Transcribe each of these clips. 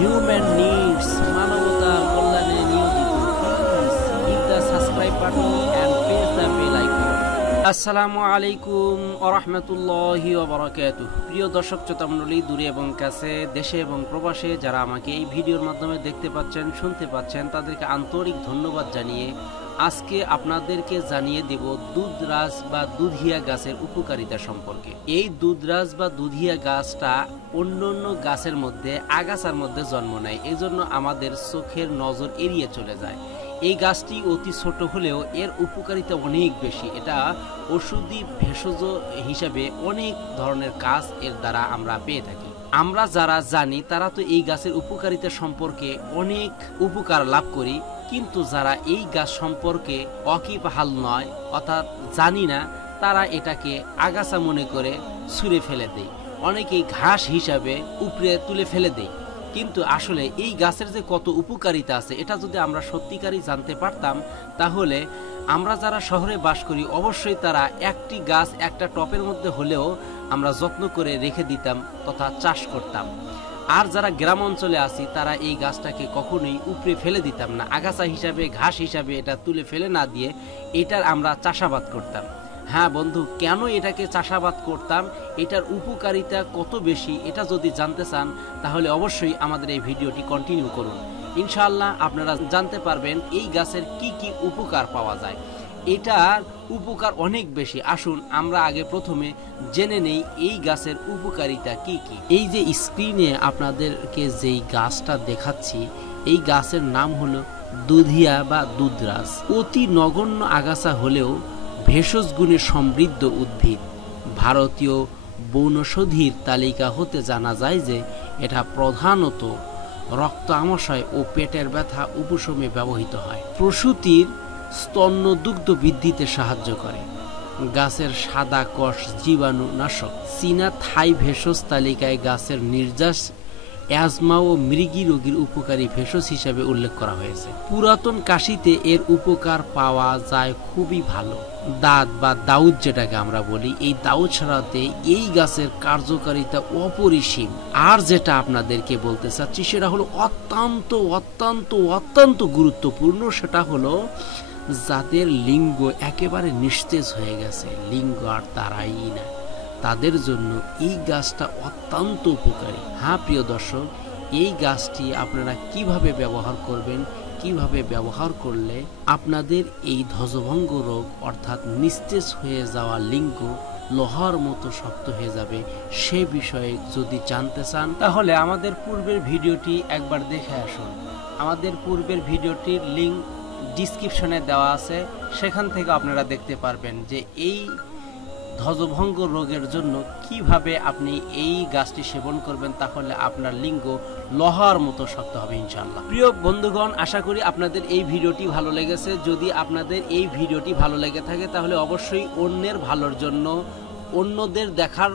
Human needs, মানবতার কল্যাণে নিয়োজিত। Hit the subscribe button and press the bell icon. আসসালামু আলাইকুম ওয়া রাহমাতুল্লাহি ওয়া বারাকাতুহু। প্রিয় দর্শক শ্রোতা মণ্ডলী, দূরে এবং কাছে, দেশে এবং প্রবাসে যারা আমাকে এই ভিডিওর মাধ্যমে দেখতে পাচ্ছেন, শুনতে পাচ্ছেন, তাদেরকে আন্তরিক ধন্যবাদ জানিয়ে আজকে আপনাদেরকে জানিয়ে দেব দুধরাজ বা দুধিয়া গাছের উপকারিতা সম্পর্কে। এই দুধরাজ বা দুধিয়া গাছটা অন্যান্য গাছের মধ্যে আগাছার মধ্যে জন্ম নেয়, এজন্য আমাদের চোখের নজর এড়িয়ে চলে যায়। এই গাছটি অতি ছোট হলেও এর উপকারিতা অনেক বেশি। এটা ওষুধি ভেষজ হিসাবে অনেক ধরনের কাজ এর দ্বারা আমরা পেয়ে থাকি। আমরা যারা জানি তারা তো এই গাছের উপকারিতা সম্পর্কে অনেক উপকার লাভ করি, কিন্তু যারা এই গাছ সম্পর্কে ওয়াকিবহাল নয় অর্থাৎ জানি না, তারা এটাকে আগাছা মনে করে ছুঁড়ে ফেলে দেয়, অনেকেই ঘাস হিসাবে উপড়ে তুলে ফেলে দেয়। কিন্তু আসলে এই গাছের যে কত উপকারিতা আছে এটা যদি আমরা সত্যিকারই জানতে পারতাম, তাহলে আমরা যারা শহরে বাস করি অবশ্যই তারা একটি গাছ একটা টপের মধ্যে হলেও আমরা যত্ন করে রেখে দিতাম তথা চাষ করতাম। আর যারা গ্রাম অঞ্চলে আছি তারা এই গাছটাকে কখনোই উপড়ে ফেলে দিতাম না, আগাছা হিসাবে ঘাস হিসাবে এটা তুলে ফেলে না দিয়ে এটার আমরা চাষাবাদ করতাম। হ্যাঁ বন্ধু, কেন এটাকে চাষাবাদ করতাম, এটার উপকারিতা কত বেশি, এটা যদি জানতে চান তাহলে অবশ্যই আমাদের এই ভিডিওটি কন্টিনিউ করুন। ইনশাআল্লাহ আপনারা জানতে পারবেন এই গাছের কি কি উপকার পাওয়া যায়। এটার উপকার অনেক বেশি। আসুন আমরা আগে প্রথমে জেনে নেই এই গাছের উপকারিতা কি কি। এই যে স্ক্রিনে আপনাদেরকে যেই গাছটা দেখাচ্ছি, এই গাছের নাম হলো দুধিয়া বা দুধরাজ। অতি নগণ্য আগাছা হলেও ভেষজ গুণে সমৃদ্ধ উদ্ভিদ। ভারতীয় বনৌষধির তালিকা হতে জানা যায় যে এটা প্রধানত রক্ত আমাশয় ও পেটের ব্যথা উপশমে ব্যবহৃত হয়। প্রসূতির স্তন্য দুগ্ধ বৃদ্ধিতে সাহায্য করে। গাছের সাদা কষ জীবাণুনাশক। চীনা থাই ভেষজ তালিকায় গাছের নির্যাস অ্যাজমা ও মৃগী রোগীর উপকারী ভেষজ হিসাবে উল্লেখ করা হয়েছে। পুরাতন কাশিতে এর উপকার পাওয়া যায় খুবই ভালো। দাঁত বা দাউদ যেটাকে আমরা বলি, এই দাউদ ছাড়াতে এই গাছের কার্যকারিতা অপরিসীম। আর যেটা আপনাদেরকে বলতে চাচ্ছি সেটা হলো অত্যন্ত অত্যন্ত অত্যন্ত গুরুত্বপূর্ণ, সেটা হলো যাদের লিঙ্গ একেবারে নিস্তেজ হয়ে গেছে, লিঙ্গ আর তারাই না, তাদের জন্য এই গাছটা অত্যন্ত উপকারী। হ্যাঁ প্রিয় দর্শক, এই গাছটি আপনারা কিভাবে ব্যবহার করবেন, কিভাবে ব্যবহার করলে আপনাদের এই ধ্বজভঙ্গ রোগ অর্থাৎ নিস্তেজ হয়ে যাওয়া লিঙ্গ লোহার মতো শক্ত হয়ে যাবে, সে বিষয়ে যদি জানতে চান তাহলে আমাদের পূর্বের ভিডিওটি একবার দেখে আসুন। আমাদের পূর্বের ভিডিওটির লিঙ্ক ডিসক্রিপশনে দেওয়া আছে, সেখান থেকে আপনারা দেখতে পারবেন যে এই ধ্বজভঙ্গ রোগের জন্য কিভাবে আপনি এই গাছটি সেবন করবেন, তাহলে আপনার লিঙ্গ লোহার মতো শক্ত হবে ইনশাআল্লাহ। প্রিয় বন্ধুগণ, আশা করি আপনাদের এই ভিডিওটি ভালো লেগেছে। যদি আপনাদের এই ভিডিওটি ভালো লেগে থাকে তাহলে অবশ্যই অন্যের ভালোর জন্য, অন্যদের দেখার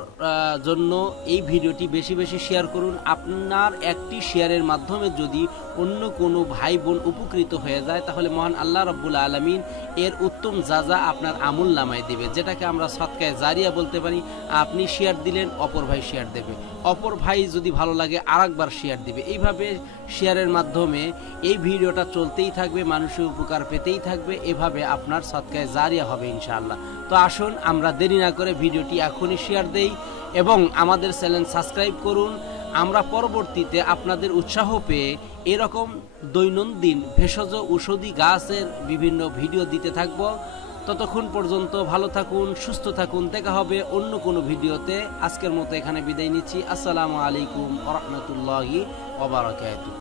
জন্য এই ভিডিওটি বেশি বেশি শেয়ার করুন। আপনার একটি শেয়ারের মাধ্যমে যদি অন্য কোনো ভাই বোন উপকৃত হয়ে যায় তাহলে মহান আল্লাহ রাব্বুল আলামিন এর উত্তম যাজা আপনার আমল নামায় দিবে, যেটাকে আমরা সদকায়ে জারিয়া বলতে পারি। আপনি শেয়ার দিলেন, অপর ভাই শেয়ার দেবে, অপর ভাই যদি ভালো লাগে আরেকবার শেয়ার দিবে। এইভাবে শেয়ারের মাধ্যমে এই ভিডিওটা চলতেই থাকবে, মানুষের উপকার পেতেই থাকবে, এভাবে আপনার সদকায়ে জারিয়া হবে ইনশাআল্লাহ। তো আসুন আমরা দেরি না করে ভিডিওটি এখনই শেয়ার দেই এবং আমাদের চ্যানেল সাবস্ক্রাইব করুন। আমরা পরবর্তীতে আপনাদের উৎসাহ পেয়ে এরকম দৈনন্দিন ভেষজ ঔষধি গাছের বিভিন্ন ভিডিও দিতে থাকব। ততক্ষণ পর্যন্ত ভালো থাকুন, সুস্থ থাকুন। দেখা হবে অন্য কোনো ভিডিওতে। আজকের মতো এখানে বিদায় নিচ্ছি। আসসালামু আলাইকুম ওয়া রাহমাতুল্লাহি ওয়া বারাকাতুহু।